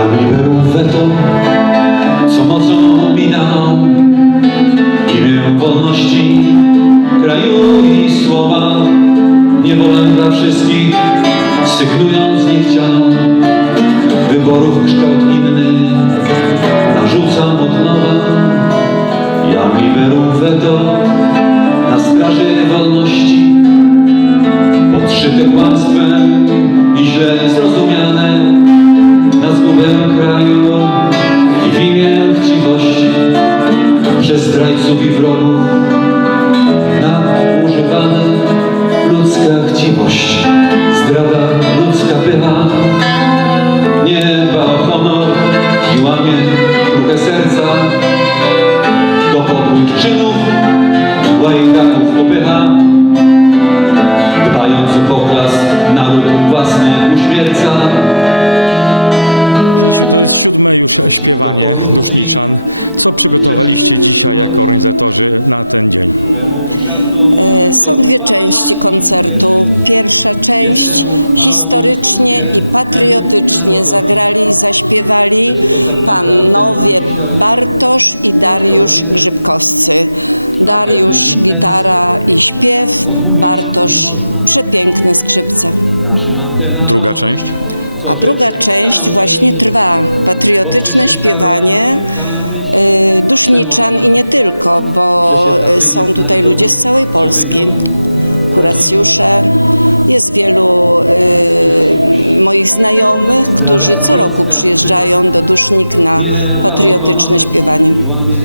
Jami wyrówę to, co mocą mi dał Imię wolności, kraju i słowa. Niewolę dla wszystkich, sygnując niechcianą Wyborów kształt Siódme już śpiewanie Duszniczan. Co przygotowaliście dzisiaj jako organizatorzy na ten dzień? E, Są dwie części koncertu. Pierwsza część historycznie i patriotycznie zagrali i zaśpiewali panowie Bartosz i Dariusz Grzybkowscy. Dariusz gitara i śpiew, Bartosz przepiękne skrzypce. Druga część? A druga część właśnie trwa. Patriotyczne śpiewanie y, Duszniczan i nie tylko, bo y, są tutaj ludzie z całej Polski. Kuracjusze. Jest wielu y, moich znajomych, którzy co roku przyjeżdżają do Dusznik na patriotyczne śpiewanie.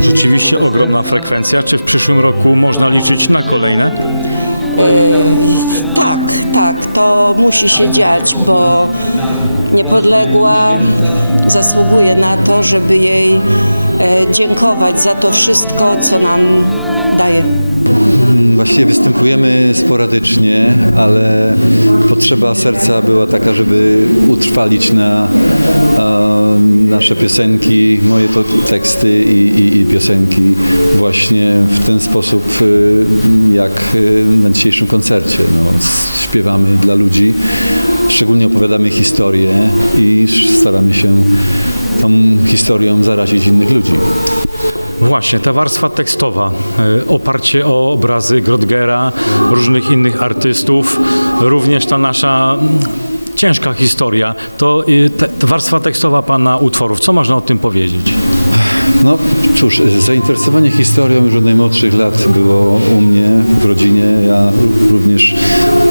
Rzeczywiście ogromna frekwencja. Czy w przyszłym roku można liczyć na kolejne? Y, Tak, tak, to musi się dziać, bo niepodległa zasługuje na to, żeby jej e, dziękować za to wszystko, co nam daje. Właściwie występujemy sporadycznie, ale potrzeba serca była taka, żeby utrwalić na e, nasze piosenki, moje to teksty i, i, i piosenki właśnie w ten sposób, e, jak e, na dzisiejszym koncercie. No, śpiewamy dla ludzi, szczególnie opowiadamy historię i staramy się tą historią zarazić innych ludzi. Właśnie, ta warstwa tekstowa, e, oparcie o obrazy Grodgera, różnych innych artystów, również ta nasza mm, ciężka historia, to y, te, ta warstwa tekstowa Pana utworów. Co można o tym powiedzieć? No cóż, zainteresowanie historią już od najmłodszych lat było u mnie w rodzinie. Ja również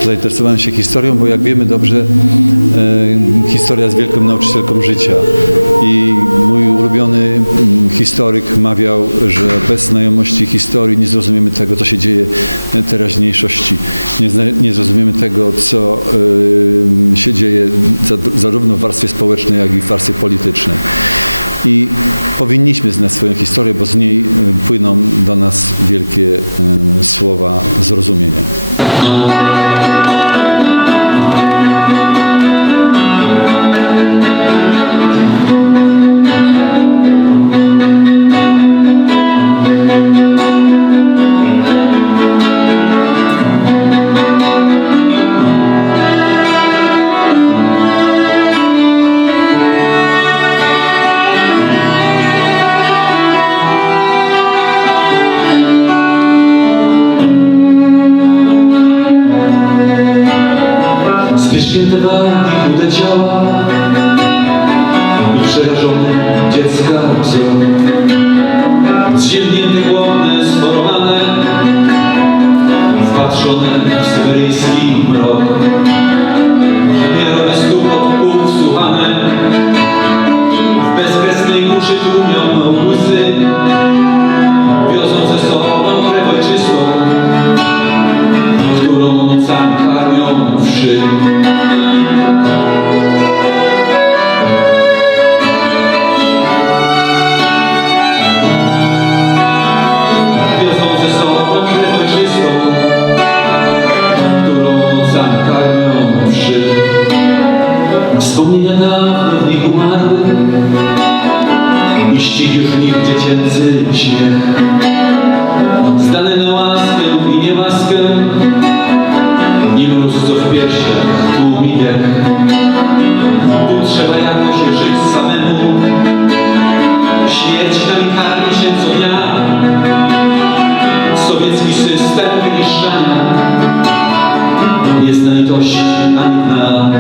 zainteresowałem się historią, bo jak wiemy dobrze, e, historia jest wielką nauczycielką życia. I mój ulubiony mm, historyk mawiał, że bez znajomości historii nie zrozumiemy tego, co się dzieje w teraźniejszości. Nie, zna, nie zrozumiemy tego, co e, się dzieje za- zarówno w warstwie społecznej, jak i w warstwie politycznej. I powinniśmy znać swoją historię, bo z niej y, płyną do nas wielkie słowa zrozumienia. Wzrok. Zziębnięte, głodne, schorowane, wpatrzone w wspomnienia dawnych umarłych i ścigierz w nich dziecięcy śmiech. Zdane na łaskę i niełaskę, i mróz, co w piersiach tłumi dech. Tu trzeba jakoś żyć samemu, śmierć nami karmi się co dnia. Sowiecki system wyniszczenia, nie zna litości ani dna.